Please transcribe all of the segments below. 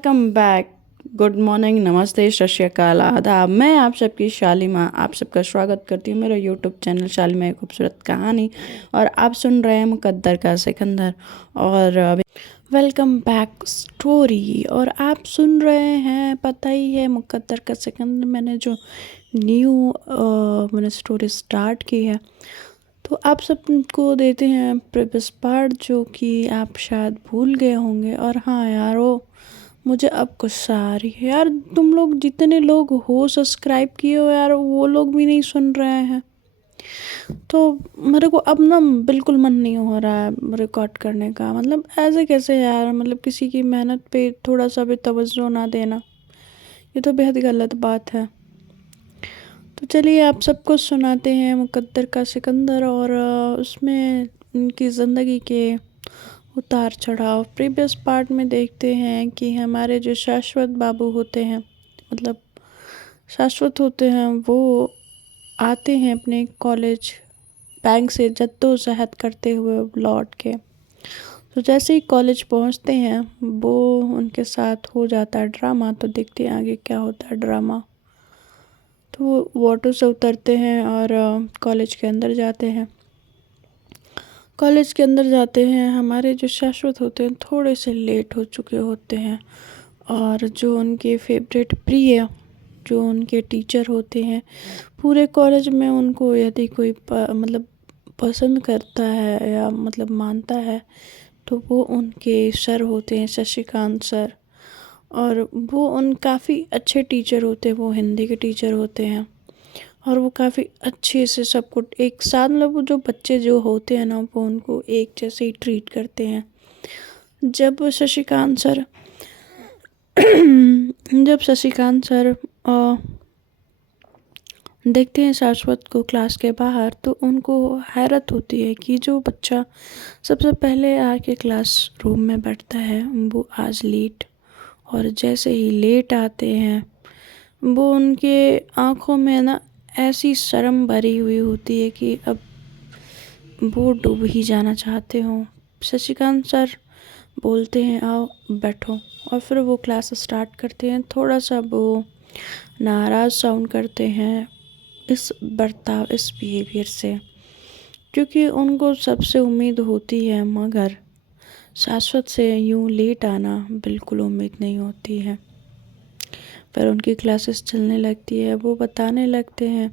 Welcome back. Good morning, नमस्ते, सत श्री अकाल, आदाब। मैं आप सबकी शालिमा आप सबका स्वागत करती हूँ मेरे यूट्यूब चैनल शालिमा एक खूबसूरत कहानी। और आप सुन रहे हैं मुकद्दर का सिकंदर। और वेलकम बैक स्टोरी। और आप सुन रहे हैं, पता ही है, मुकद्दर का सिकंदर। मैंने जो मैंने स्टोरी स्टार्ट की है, तो आप सबको देते हैं प्रीवियस पार्ट जो कि आप शायद भूल गए होंगे। और हाँ यारो, मुझे अब गुस्सा आ रही है यार। तुम लोग जितने लोग हो सब्सक्राइब किए हो यार, वो लोग भी नहीं सुन रहे हैं। तो मेरे को अब ना बिल्कुल मन नहीं हो रहा है रिकॉर्ड करने का। मतलब ऐसे कैसे यार, मतलब किसी की मेहनत पे थोड़ा सा भी तवज्जो ना देना, ये तो बेहद गलत बात है। तो चलिए आप सबको सुनाते हैं मुकद्दर का सिकंदर। और उसमें उनकी ज़िंदगी के उतार चढ़ाव प्रीवियस पार्ट में देखते हैं कि हमारे जो शाश्वत बाबू होते हैं, मतलब शाश्वत होते हैं, वो आते हैं अपने कॉलेज बैंक से जद्दोजहद करते हुए लौट के। तो जैसे ही कॉलेज पहुंचते हैं, वो उनके साथ हो जाता है ड्रामा। तो देखते हैं आगे क्या होता है ड्रामा। तो वो ऑटो से उतरते हैं और कॉलेज के अंदर जाते हैं। कॉलेज के अंदर जाते हैं, हमारे जो शाश्वत होते हैं थोड़े से लेट हो चुके होते हैं। और जो उनके फेवरेट प्रिय, जो उनके टीचर होते हैं, पूरे कॉलेज में उनको यदि कोई मतलब पसंद करता है या मतलब मानता है, तो वो उनके सर होते हैं, शशिकांत सर। और वो उन काफ़ी अच्छे टीचर होते हैं, वो हिंदी के टीचर होते हैं। और वो काफ़ी अच्छे से सबको एक साथ, मतलब वो जो बच्चे जो होते हैं ना, वो उनको एक जैसे ही ट्रीट करते हैं। जब शशिकांत सर जब शशिकांत सर देखते हैं शाश्वत को क्लास के बाहर, तो उनको हैरत होती है कि जो बच्चा सबसे पहले आके क्लास रूम में बैठता है, वो आज लेट। और जैसे ही लेट आते हैं, वो उनके आँखों में ना ऐसी शर्म भरी हुई होती है कि अब वो डूब ही जाना चाहते हों। शशिकांत सर बोलते हैं आओ बैठो, और फिर वो क्लास स्टार्ट करते हैं। थोड़ा सा वो नाराज़ साउंड करते हैं इस बर्ताव, इस बिहेवियर से, क्योंकि उनको सबसे उम्मीद होती है, मगर शाश्वत से यूं लेट आना बिल्कुल उम्मीद नहीं होती है। फिर उनकी क्लासेस चलने लगती है, वो बताने लगते हैं,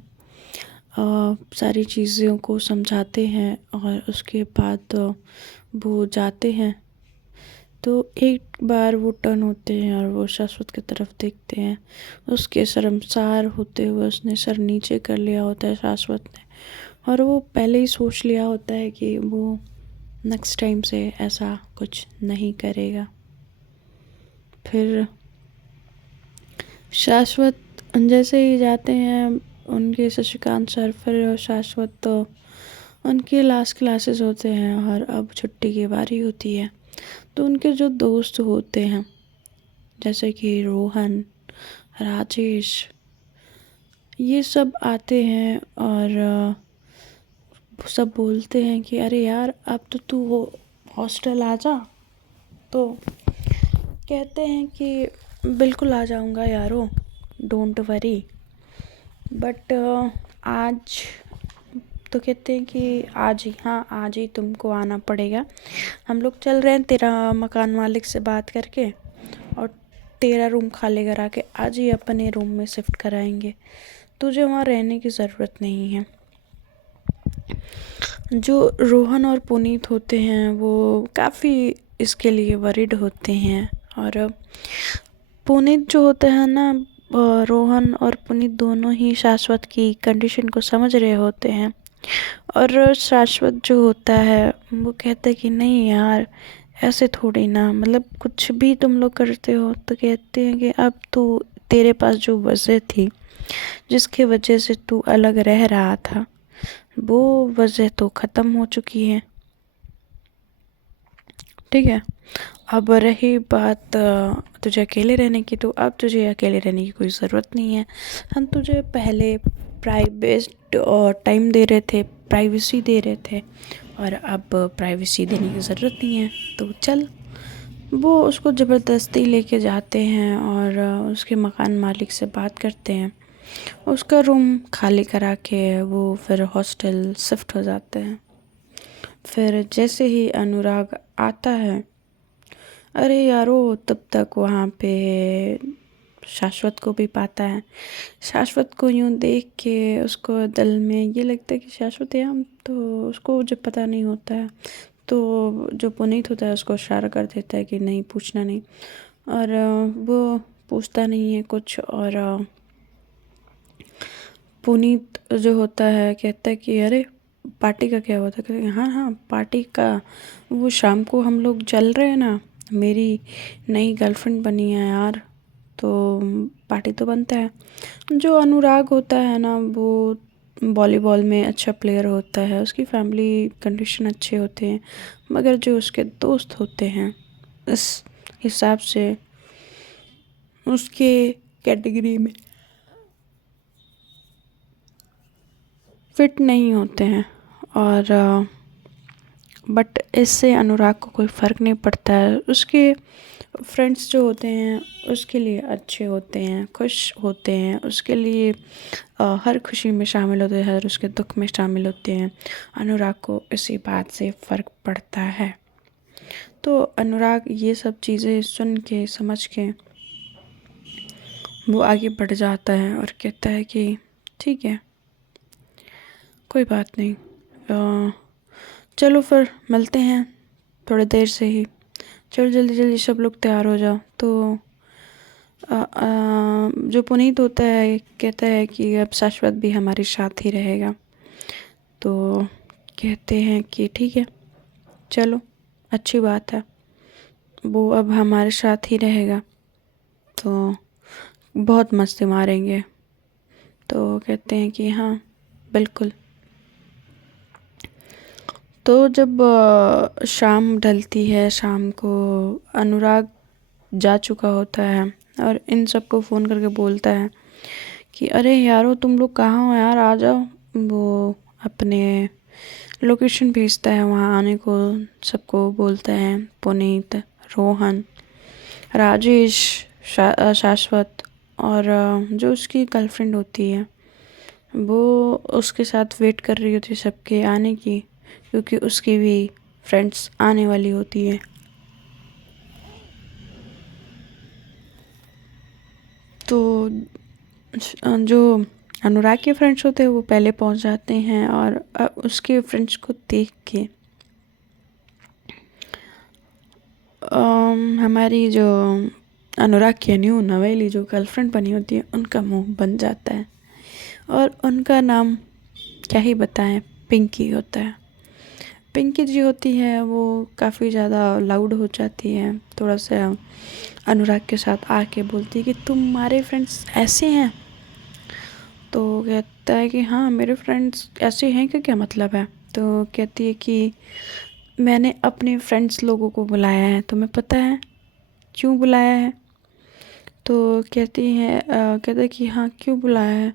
सारी चीज़ों को समझाते हैं। और उसके बाद वो जाते हैं। तो एक बार वो टर्न होते हैं और वो शाश्वत की तरफ देखते हैं। उसके शर्मसार होते हुए उसने सर नीचे कर लिया होता है शाश्वत ने। और वो पहले ही सोच लिया होता है कि वो नेक्स्ट टाइम से ऐसा कुछ नहीं करेगा। फिर शाश्वत जैसे ही जाते हैं उनके शशिकांत सर, फिर शाश्वत तो उनके लास्ट क्लासेस होते हैं और अब छुट्टी की बारी होती है। तो उनके जो दोस्त होते हैं, जैसे कि रोहन, राजेश, ये सब आते हैं और सब बोलते हैं कि अरे यार, अब तो तू वो हॉस्टल आ जा। तो कहते हैं कि बिल्कुल आ जाऊंगा यारो, डोंट वरी। बट आज तो कहते हैं कि आज ही, हाँ आज ही तुमको आना पड़ेगा। हम लोग चल रहे हैं तेरा मकान मालिक से बात करके, और तेरा रूम खाली करा के आज ही अपने रूम में शिफ्ट कराएंगे। तुझे वहाँ रहने की ज़रूरत नहीं है। जो रोहन और पुनीत होते हैं, वो काफ़ी इसके लिए वरीड होते हैं। और पुनीत जो होते हैं ना, रोहन और पुनीत दोनों ही शाश्वत की कंडीशन को समझ रहे होते हैं। और शाश्वत जो होता है, वो कहते हैं कि नहीं यार, ऐसे थोड़ी ना, मतलब कुछ भी तुम लोग करते हो। तो कहते हैं कि अब तो तेरे पास जो वजह थी, जिसके वजह से तू अलग रह रहा था, वो वजह तो ख़त्म हो चुकी है। ठीक है, अब रही बात तुझे अकेले रहने की, तो अब तुझे अकेले रहने की कोई ज़रूरत नहीं है। हम तुझे पहले प्राइवेट टाइम दे रहे थे, प्राइवेसी दे रहे थे, और अब प्राइवेसी देने की ज़रूरत नहीं है। तो चल, वो उसको ज़बरदस्ती लेके जाते हैं और उसके मकान मालिक से बात करते हैं। उसका रूम खाली करा के वो फिर हॉस्टल शिफ्ट हो जाते हैं। फिर जैसे ही अनुराग आता है, अरे यारो, तब तक वहाँ पे शाश्वत को भी पाता है। शाश्वत को यूं देख के उसको दिल में ये लगता है कि शाश्वत है हम, तो उसको जब पता नहीं होता है तो जो पुनीत होता है उसको इशारा कर देता है कि नहीं, पूछना नहीं। और वो पूछता नहीं है कुछ। और पुनीत जो होता है कहता है कि अरे, पार्टी का क्या हुआ था? कहते हैं, हाँ हाँ, पार्टी का वो शाम को हम लोग चल रहे हैं ना, मेरी नई गर्लफ्रेंड बनी है यार, तो पार्टी तो बनता है। जो अनुराग होता है ना, वो वॉलीबॉल में अच्छा प्लेयर होता है, उसकी फैमिली कंडीशन अच्छे होते हैं, मगर जो उसके दोस्त होते हैं इस हिसाब से उसके कैटेगरी में फिट नहीं होते हैं। और बट इससे अनुराग को कोई फ़र्क नहीं पड़ता है। उसके फ्रेंड्स जो होते हैं उसके लिए अच्छे होते हैं, खुश होते हैं, उसके लिए हर खुशी में शामिल होते हैं, हर उसके दुख में शामिल होते हैं। अनुराग को इसी बात से फ़र्क पड़ता है। तो अनुराग ये सब चीज़ें सुन के समझ के वो आगे बढ़ जाता है और कहता है कि ठीक है, कोई बात नहीं, चलो फिर मिलते हैं थोड़ी देर से ही। चलो जल्दी जल्दी सब लोग तैयार हो जाओ। तो जो पुनीत होता है कहता है कि अब शाश्वत भी हमारे साथ ही रहेगा। तो कहते हैं कि ठीक है, चलो, अच्छी बात है, वो अब हमारे साथ ही रहेगा तो बहुत मस्ती मारेंगे। तो कहते हैं कि हाँ, बिल्कुल। तो जब शाम ढलती है, शाम को अनुराग जा चुका होता है और इन सबको फ़ोन करके बोलता है कि अरे यारो, तुम लोग कहाँ हो यार, आ जाओ। वो अपने लोकेशन भेजता है वहाँ आने को, सबको बोलता है, पुनीत, रोहन, राजेश, शाश्वत और जो उसकी गर्लफ्रेंड होती है वो उसके साथ वेट कर रही होती है सबके आने की, क्योंकि उसकी भी फ्रेंड्स आने वाली होती है। तो जो अनुराग के फ्रेंड्स होते हैं वो पहले पहुंच जाते हैं और उसके फ्रेंड्स को देख के हमारी जो अनुराग की न्यू नवेली जो गर्लफ्रेंड बनी होती है उनका मुंह बन जाता है। और उनका नाम क्या ही बताएं, पिंकी होता है। पिंकी जी होती है वो काफ़ी ज़्यादा लाउड हो जाती है, थोड़ा सा अनुराग के साथ आके बोलती है कि तुम्हारे फ्रेंड्स ऐसे हैं। तो कहता है कि हाँ, मेरे फ्रेंड्स ऐसे हैं कि क्या मतलब है? तो कहती है कि मैंने अपने फ्रेंड्स लोगों को बुलाया है, तुम्हें पता है क्यों बुलाया है? तो कहती है कहता है कि हाँ, क्यों बुलाया है?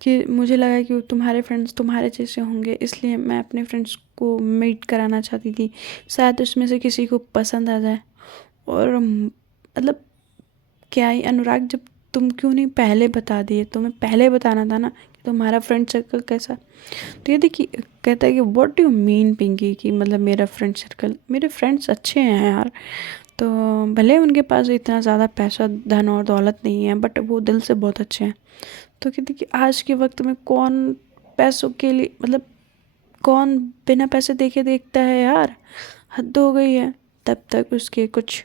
कि मुझे लगा कि तुम्हारे फ्रेंड्स तुम्हारे जैसे होंगे, इसलिए मैं अपने फ्रेंड्स को मीट कराना चाहती थी, शायद उसमें से किसी को पसंद आ जाए। और मतलब क्या ही अनुराग, जब तुम क्यों नहीं पहले बता दिए? तुम्हें पहले बताना था ना कि तुम्हारा फ्रेंड सर्कल कैसा। तो ये देखिए, कहता है कि what do you mean Pinky, कि मतलब मेरा फ्रेंड सर्कल, मेरे फ्रेंड्स अच्छे हैं यार। तो भले उनके पास इतना ज़्यादा पैसा, धन और दौलत नहीं है, बट वो दिल से बहुत अच्छे हैं। तो कहते कि आज के वक्त में कौन पैसों के लिए, मतलब कौन बिना पैसे देखे देखता है यार, हद हो गई है। तब तक उसके कुछ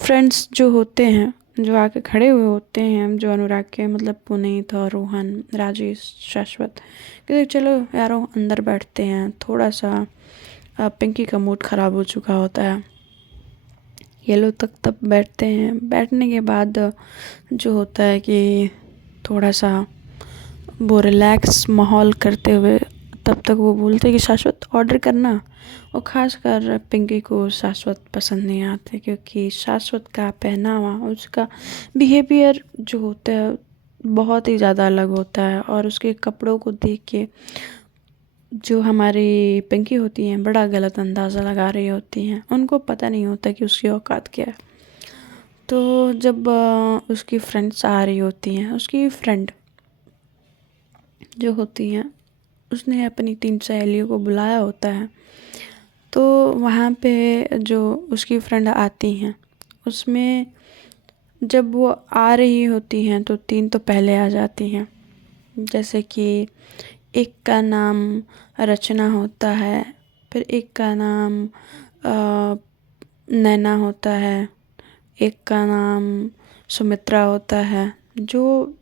फ्रेंड्स जो होते हैं, जो आके खड़े हुए होते हैं, जो अनुराग के, मतलब पुनीत और रोहन, राजेश, शाश्वत, कहते चलो यारो अंदर बैठते हैं। थोड़ा सा पिंकी का मूड ख़राब हो चुका होता है। ये लोग तक तब बैठते हैं। बैठने के बाद जो होता है कि थोड़ा सा वो रिलैक्स माहौल करते हुए तब तक वो बोलते हैं कि शाश्वत ऑर्डर करना। और ख़ासकर पिंकी को शाश्वत पसंद नहीं आते, क्योंकि शाश्वत का पहनावा, उसका बिहेवियर जो होता है बहुत ही ज़्यादा अलग होता है। और उसके कपड़ों को देख के जो हमारी पिंकी होती हैं बड़ा गलत अंदाज़ा लगा रही होती हैं, उनको पता नहीं होता कि उसकी औकात क्या है। तो जब उसकी फ्रेंड्स आ रही होती हैं, उसकी फ्रेंड जो होती हैं उसने अपनी 3 सहेलियों को बुलाया होता है। तो वहाँ पे जो उसकी फ्रेंड आती हैं, उसमें जब वो आ रही होती हैं तो 3 तो पहले आ जाती हैं। जैसे कि एक का नाम रचना होता है, फिर एक का नाम नैना होता है, एक का नाम सुमित्रा होता है। जो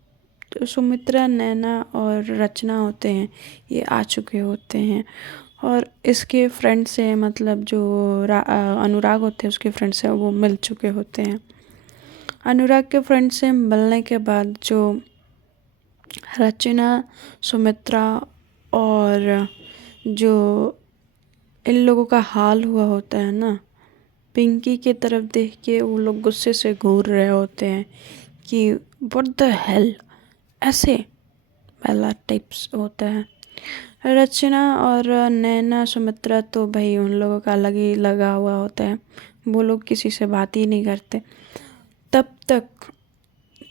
सुमित्रा, नैना और रचना होते हैं ये आ चुके होते हैं, और इसके फ्रेंड से मतलब जो अनुराग होते हैं उसके फ्रेंड से वो मिल चुके होते हैं। अनुराग के फ्रेंड से मिलने के बाद जो रचना, सुमित्रा और जो इन लोगों का हाल हुआ होता है ना, पिंकी की तरफ देख के वो लोग गुस्से से घूर रहे होते हैं कि व्हाट द हेल, ऐसे वाला टिप्स होता है। रचना और नैना, सुमित्रा तो भाई उन लोगों का अलग ही लगा हुआ होता है, वो लोग किसी से बात ही नहीं करते। तब तक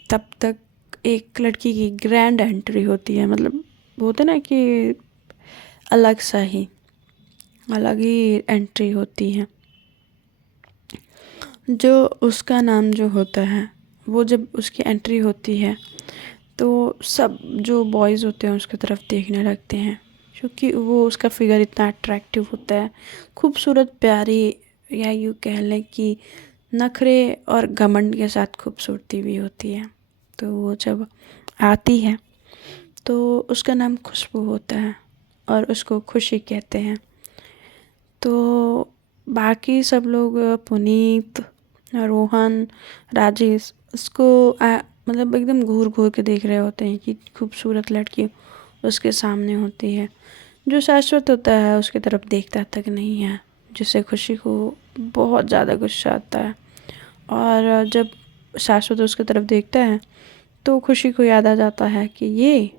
तब तक एक लड़की की ग्रैंड एंट्री होती है, मतलब होता ना कि अलग ही एंट्री होती है। जो उसका नाम जो होता है, वो जब उसकी एंट्री होती है तो सब जो बॉयज़ होते हैं उसकी तरफ देखने लगते हैं, क्योंकि वो उसका फिगर इतना अट्रैक्टिव होता है, खूबसूरत, प्यारी, या यूँ कह लें कि नखरे और घमंड के साथ खूबसूरती भी होती है। तो वो जब आती है तो उसका नाम खुशबू होता है और उसको खुशी कहते हैं। तो बाकी सब लोग, पुनीत, रोहन, राजेश, उसको मतलब एकदम घूर घूर के देख रहे होते हैं कि खूबसूरत लड़की उसके सामने होती है। जो शाश्वत होता है उसकी तरफ देखता तक नहीं है, जिससे खुशी को बहुत ज़्यादा गुस्सा आता है। और जब शाश्वत उसकी तरफ देखता है तो खुशी को याद आ जाता है कि ये,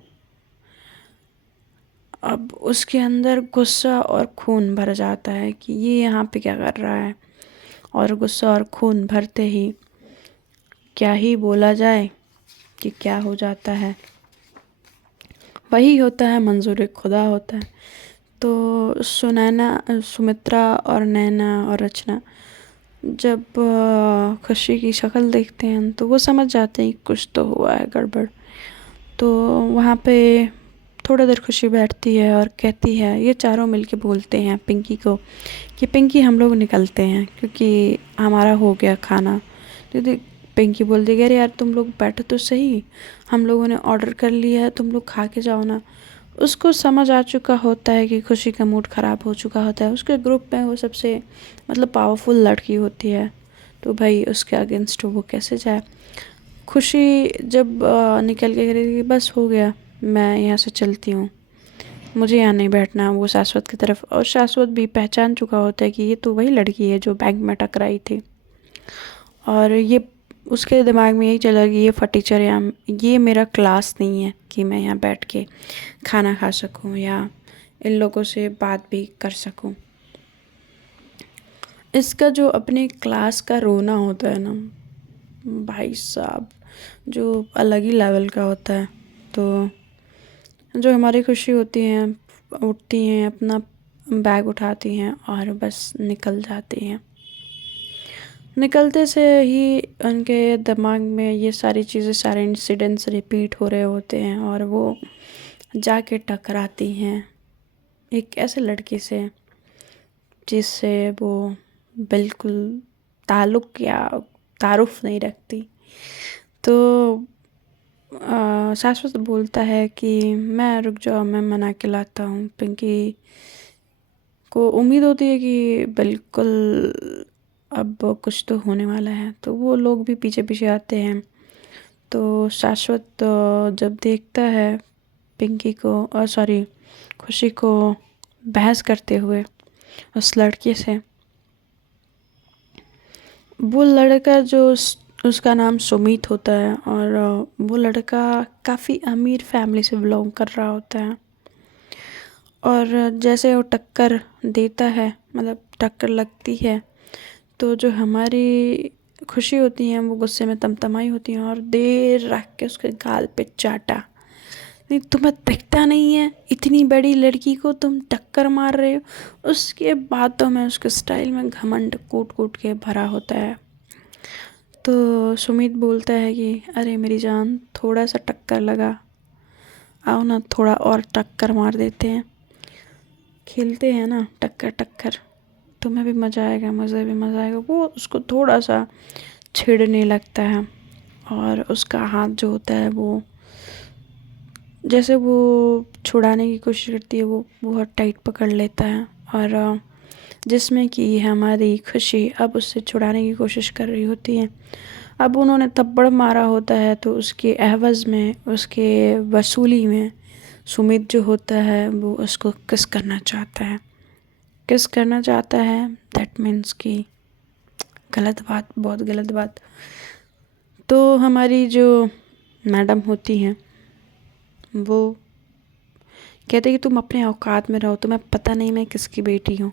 अब उसके अंदर गुस्सा और खून भर जाता है कि ये यहाँ पे क्या कर रहा है। और गुस्सा और खून भरते ही क्या ही बोला जाए कि क्या हो जाता है, वही होता है, मंजूर खुदा होता है। तो सुमित्रा और नैना और रचना जब खुशी की शक्ल देखते हैं तो वो समझ जाते हैं कि कुछ तो हुआ है गड़बड़। तो वहाँ पे थोड़ा देर खुशी बैठती है और कहती है, ये चारों मिलके बोलते हैं पिंकी को कि पिंकी हम लोग निकलते हैं क्योंकि हमारा हो गया खाना। तो पिंकी बोल देगी, अरे यार तुम लोग बैठो तो सही, हम लोगों ने ऑर्डर कर लिया है, तुम लोग खा के जाओ ना। उसको समझ आ चुका होता है कि खुशी का मूड ख़राब हो चुका होता है। उसके ग्रुप में वो सबसे मतलब पावरफुल लड़की होती है, तो भाई उसके अगेंस्ट वो कैसे जाए। खुशी जब निकल के करेगी, बस हो गया, मैं यहाँ से चलती हूँ, मुझे यहाँ नहीं बैठना, वो शाश्वत की तरफ। और शाश्वत भी पहचान चुका होता है कि ये तो वही लड़की है जो बैंक में टकराई थी, और ये उसके दिमाग में यही चला कि ये फटीचर, या ये मेरा क्लास नहीं है कि मैं यहाँ बैठ के खाना खा सकूँ या इन लोगों से बात भी कर सकूँ। इसका जो अपने क्लास का रोना होता है ना भाई साहब, जो अलग ही लेवल का होता है। तो जो हमारी खुशी होती हैं, उठती हैं, अपना बैग उठाती हैं और बस निकल जाती हैं। निकलते से ही उनके दिमाग में ये सारी चीज़ें, सारे इंसिडेंट्स रिपीट हो रहे होते हैं, और वो जाके टकराती हैं एक ऐसे लड़की से जिससे वो बिल्कुल ताल्लुक़ या तारुफ नहीं रखती। तो शाश्वत बोलता है कि मैं, रुक जाओ, मैं मना के लाता हूँ। पिंकी को उम्मीद होती है कि बिल्कुल अब कुछ तो होने वाला है, तो वो लोग भी पीछे पीछे आते हैं। तो शाश्वत जब देखता है पिंकी को, और सॉरी, खुशी को बहस करते हुए उस लड़के से, वो लड़का जो उसका नाम सुमित होता है, और वो लड़का काफ़ी अमीर फैमिली से बिलोंग कर रहा होता है। और जैसे वो टक्कर देता है, मतलब टक्कर लगती है, तो जो हमारी खुशी होती है वो गुस्से में तमतमाई होती है और देर रख के उसके गाल पे चाटा। नहीं, तुम्हें दिखता नहीं है, इतनी बड़ी लड़की को तुम टक्कर मार रहे हो। उसके बातों में, उसके स्टाइल में घमंड कूट कूट के भरा होता है। तो सुमित बोलता है कि अरे मेरी जान, थोड़ा सा टक्कर लगा, आओ ना थोड़ा और टक्कर मार देते हैं, खेलते हैं ना टक्कर टक्कर, तुम्हें भी मज़ा आएगा, मुझे भी मज़ा आएगा। वो उसको थोड़ा सा छेड़ने लगता है और उसका हाथ जो होता है वो, जैसे वो छुड़ाने की कोशिश करती है, वो बहुत टाइट पकड़ लेता है और जिसमें कि हमारी खुशी अब उससे छुड़ाने की कोशिश कर रही होती है। अब उन्होंने थप्पड़ मारा होता है, तो उसके एवज़ में, उसके वसूली में सुमित जो होता है वो उसको किस करना चाहता है। किस करना चाहता है, दैट मीन्स कि गलत बात, बहुत गलत बात। तो हमारी जो मैडम होती हैं वो कहते कि तुम अपने औकात में रहो, तुम्हें पता नहीं मैं किसकी बेटी हूँ।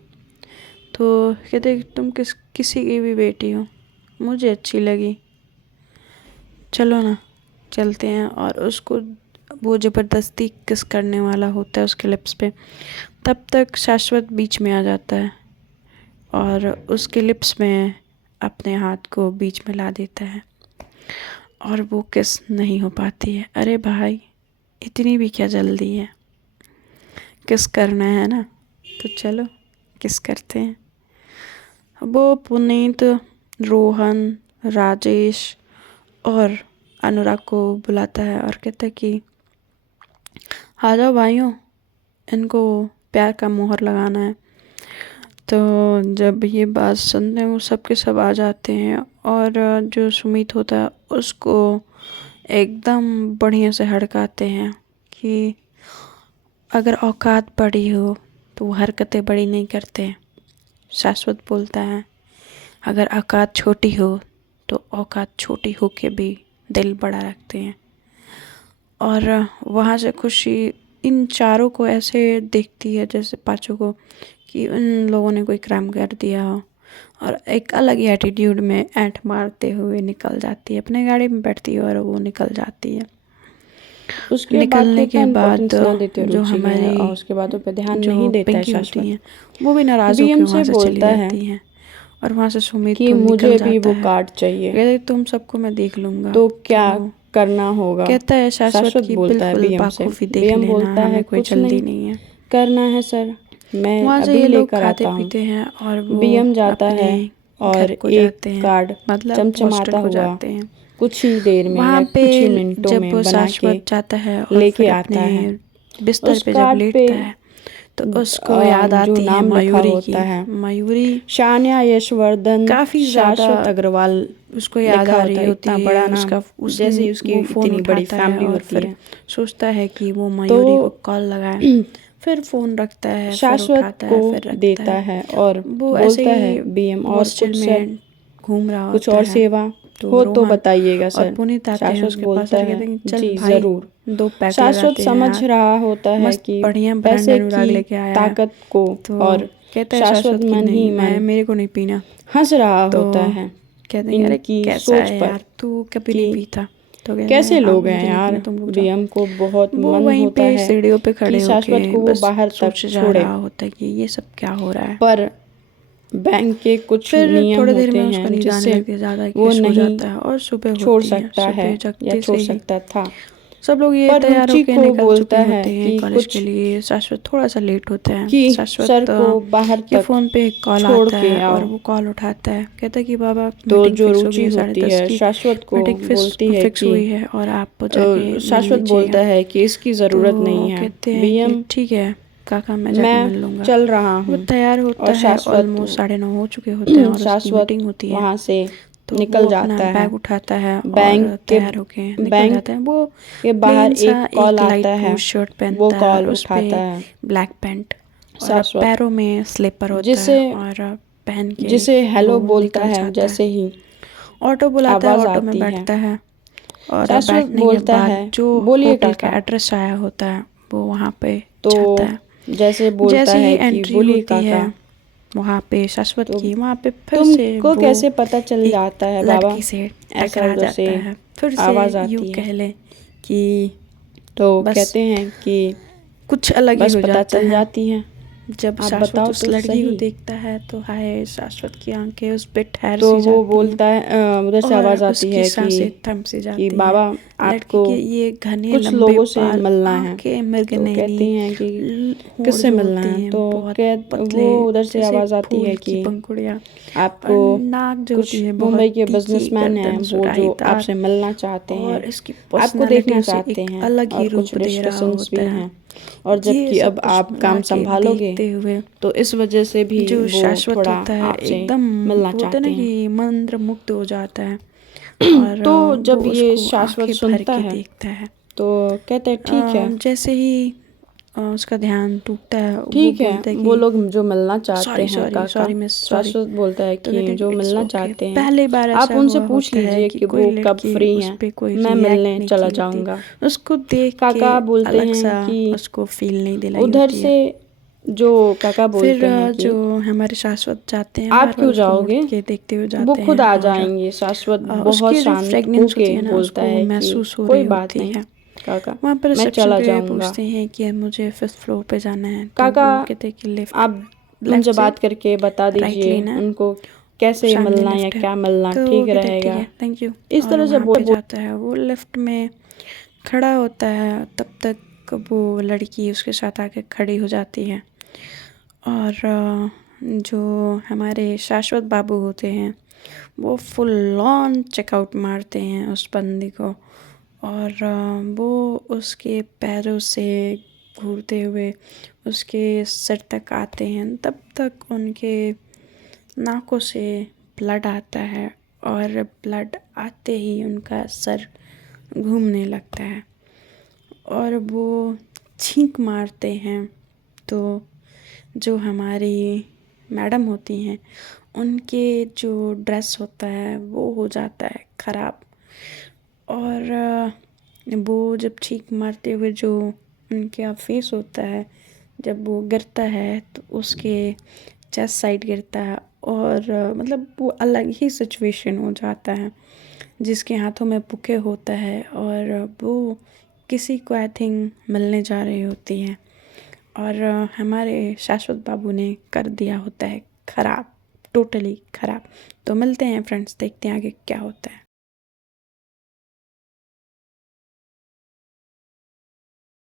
तो कहते कि तुम किसी की भी बेटी हो, मुझे अच्छी लगी, चलो ना चलते हैं। और उसको वो ज़बरदस्ती किस करने वाला होता है उसके लिप्स पे, तब तक शाश्वत बीच में आ जाता है और उसके लिप्स में अपने हाथ को बीच में ला देता है और वो किस नहीं हो पाती है। अरे भाई, इतनी भी क्या जल्दी है, किस करना है ना, तो चलो किस करते हैं। वो पुनीत, रोहन, राजेश और अनुराग को बुलाता है और कहता है कि आ जाओ भाइयों, इनको प्यार का मोहर लगाना है। तो जब ये बात सुनते हैं वो सब के सब आ जाते हैं और जो सुमित होता है उसको एकदम बढ़िया से हड़काते हैं कि अगर औकात बड़ी हो तो वो हरकतें बड़ी नहीं करते। शाश्वत बोलता है अगर औकात छोटी हो तो औकात छोटी हो के भी दिल बड़ा रखते हैं। और वहाँ से खुशी इन चारों को ऐसे देखती है, जैसे पाँचों को, कि उन लोगों ने कोई क्राइम कर दिया हो, और एक अलग ही एटीट्यूड में ऐंठ मारते हुए निकल जाती है, अपने गाड़ी में बैठती है और वो निकल जाती है। उसके निकलने के बाद इम्पोर्टेंस ना देते जो रुचि है हमारी और उसके बातों पे ध्यान जो नहीं देता है पिंकी होती शाश्वत। हैं वो भी नाराज़ होकर बीएम वहाँ से से चली बोलता है जाती हैं और वहाँ से सुमित कि तो निकल मुझे भी जाता वो है। कार्ड चाहिए, कहते तुम सबको मैं देख लूँगा। तो क्या तो करना होगा। कहता है शाश्वत की बोलता है बिल्कुल बीएम से। बाखूबी देख बीएम लेना, बोलता है हमें कोई कुछ जल्दी नहीं नहीं है। करना है सर, मैं वहाँ से अभी ये लोग लेकर खाते आता हूँ। पीते हैं और वो बीएम जाता अपने है और घर को एक जाते हैं, कार्ड मतलब चमचमाता हॉस्टल को हुआ जाते हैं। कुछ ही देर में या वहाँ पे कुछ ही मिनटों जब में वो बना के शाश्वत जाता है और लेके फिर आता है। अपने बिस्तर उस पे जब कार्ड पे लेटता है तो उसको याद जो आती है नाम लिखा मयूरी होता की। है, मयूरी शान्या यशवर्धन काफ़ी ज़्यादा शाश्वत अग्रवाल उसको याद लिखा आ होता रही है। होती इतना है बड़ा नाम, उसका। जैसे ही उसकी वो फ़ोन इतनी बड़ी उठाता है फैमिली और होती फिर है। सोचता है कि वो तो मयूरी को कॉल लगाए, फिर फ़ोन रखता है, फिर शाश्वत उठाता को है, फिर रखता देता है। है और वो ऐसे बोलता है ही बीएम और हॉस्टल कुछ सर, में घूम रहा कुछ होता और है। सेवा तो हो तो रोहन बताइएगा और सर। पुनीत आते हैं शाश्वत उसके पास बोलता और है कहते हैं चल जी भाई ज़रूर। 2 पैक शाश्वत लगाते हैं समझ यार, रहा होता है मस्त कि बढ़िया ब्रांड पैसे अनुराग की लेके आया है। ताकत को, तो और कहता है शाश्वत कि मन ही नहीं, मैं मन मेरे को नहीं पीना। हंस रहा तो होता है कहते हैं अरे इनकी कैसा सोच है पर यार, तू कभी नहीं कि पीता। तो कहते कैसे हैं हाँ लोग हैं मुझे नहीं पीना, यार। तुम लोग जाओ। बीएम को बहुत वो मन वहीं होता पे है सीढ़ियों पे खड़े कि शाश्वत होके को वो बस बाहर तक सोच जा छोड़े, रहा होता है कि ये सब क्या हो रहा है। पर बैंक के कुछ फिर नियम थोड़ी देर होते में उसको हैं नींद आने जिससे लगती है ज़्यादा, वो कि सो नहीं जाता है और सुबह छोड़ होती है। सकता है सुबह या जगते छोड़ से ही सकता था। सब लोग ये पर तैयार रुचि होके को निकल बोलता चुके है होते हैं कि कॉलेज के कुछ लिए। शाश्वत थोड़ा सा लेट होता है। कि सर शाश्वत को बाहर के तक फ़ोन पे एक कॉल छोड़ आता के है और आओ। वो कॉल उठाता है। कहता है कि बाबा तो मीटिंग जो फिक्स हो गई रुचि है होती 10:30 है की, शाश्वत को मीटिंग बोलती है फिक्स कि हुई है और आप जाके मिल शाश्वत लीजिएगा। बोलता है कि इसकी ज़रूरत नहीं तो है कहते हैं कि बीएम, ठीक है काका, मैं जाके मैं मिल लूँगा। चल रहा वो हूँ। तैयार होता और है, शाश्वत ऑलमोस्ट 9:30 हो चुके होते हैं और उसकी शाश्वत मीटिंग होती है। वहाँ से तो निकल वो अपना जाता है। बैग उठाता है बैंक और के तैयार होके निकल बैंक जाता है। वो के बाहर प्लेन सा एक कॉल एक लाइट आता ब्लू है, शर्ट वो पहनता है, कॉल उस पे उठाता है ब्लैक पैंट और शाश्वत, पैरों में स्लीपर होता है जिसे और पहन के जिसे हेलो वो बोलता निकल है। जाता है। जैसे ही ऑटो बुलाता है, आवाज़ ऑटो में आती है, बैठता है और शाश्वत बैठने के बोलता बाद है जो बोलिए होटल का काका। एड्रेस आया होता है वो वहाँ पे तो जाता है। जैसे बोलता जैसे ही है कि एंट्री बोलिए होती है काका। वहाँ पे शाश्वत तो की, वहाँ पे फिर से तुमको वो कैसे पता चल एक जाता है बाबा? लड़की से ऐसा टकरा उधर से जाता है। फिर से आवाज़ यूँ आती है। कह लें कि तो बस कहते हैं कि कुछ अलग ही बस हो पता जाता चल है। जाती है। जब आप शाश्वत बताओ उस तो लड़की को सही। देखता है तो हाय, शाश्वत की आंखें उस पे ठहर तो सी वो जाती हैं बोलता है उधर से और आवाज़ आती उसकी है सांसें थम सी कि जाती हैं। बाबा लड़की आपको के ये घने कुछ लंबे लोगों से बाल, मिलना है। आंखें तो मृगनयनी, कहती हैं कि होंठ किससे जो मिलना होती है? हैं तो बहुत कह पतले, वो उधर से जैसे आवाज़ आती फूल है की कि पंखुड़ियाँ, और आपको नाक जो होती कुछ है मुंबई बहुत के तीखी, बिजनेसमैन हैं गर्दन वो जो सुराहीदार, आपसे मिलना चाहते और हैं, इसकी आपको पर्सनालिटी देखना उसे चाहते एक हैं, अलग ही और कुछ रूप दे रिश्ते रहा कजन्स होता भी है। हैं। और ये जबकि सब अब कुछ आप मिला काम के संभालोगे देखते हुए तो इस वजह से भी जो वो शाश्वत थोड़ा होता है आपसे एकदम, मिलना बोलते हैं चाहते ना हैं। कि मंत्र मुग्ध हो जाता है। और तो वो जब ये उसको शाश्वत आंखें भर सुनता के है देखता है। तो कहते हैं ठीक है। जैसे ही उसका ध्यान टूटता है, वो ठीक है, बोलता है वो कि लोग जो मिलना चाहते सॉरी हैं सॉरी काका। Sorry miss sorry. शाश्वत बोलता है तो कहते कि हैं जो कि इट्स मिलना ओके। चाहते हैं पहली बार आप ऐसा उनसे हुआ पूछ होता है लीजिए कि कि कोई वो कब लड़की फ्री उस हैं, पे कोई मैं रिएक्ट मिलने नहीं चला की होती, जाऊंगा। उसको देख के काका बोलते अलग हैं सा कि उसको फील नहीं दिलाई उधर होती से है। जो काका फिर बोलते हैं कि जो हमारे शाश्वत जाते हैं, आप बार बार क्यों उसको मुड़ जाओगे, के देखते हुए वो जाते खुद हैं। आ और जाएंगे। शाश्वत बहुत उसकी जो शांत फ्रेगनेंस होके होती है ना, बोलता उसको है कि महसूस हो कोई रही बात होती नहीं है। काका, वहाँ पर मैं रिसेप्शन चला पे जाऊंगा। पूछते हैं कि मुझे 5th फ्लोर पे जाना है, तो काका वो कहते हैं कि लिफ्ट आप लेफ्ट उनसे से बात करके बता राइट दीजिए लेना है, उनको कैसे सामने मिलना या लिफ्ट है। क्या मिलना तो वो ठीक कहते हैं ठीक रहेगा। है, थैंक यू। इस और तरह से वहाँ पे जाता है, वो लिफ्ट में खड़ा होता है, तब तक वो लड़की उसके साथ आके खड़ी हो जाती है। और जो हमारे शाश्वत बाबू होते हैं वो फुल ऑन चेकआउट मारते हैं उस बंदी को। और वो उसके पैरों से घूरते हुए उसके सिर तक आते हैं, तब तक उनके नाकों से ब्लड आता है, और ब्लड आते ही उनका सर घूमने लगता है और वो छींक मारते हैं। तो जो हमारी मैडम होती हैं उनके जो ड्रेस होता है वो हो जाता है ख़राब। और वो जब छींक मारते हुए जो उनका फेस होता है, जब वो गिरता है तो उसके चेस्ट साइड गिरता है, और मतलब वो अलग ही सिचुएशन हो जाता है। जिसके हाथों में बुके होता है और वो किसी को आई थिंक मिलने जा रही होती है, और हमारे शाश्वत बाबू ने कर दिया होता है ख़राब, टोटली ख़राब। तो मिलते हैं फ्रेंड्स, देखते हैं आगे क्या होता है।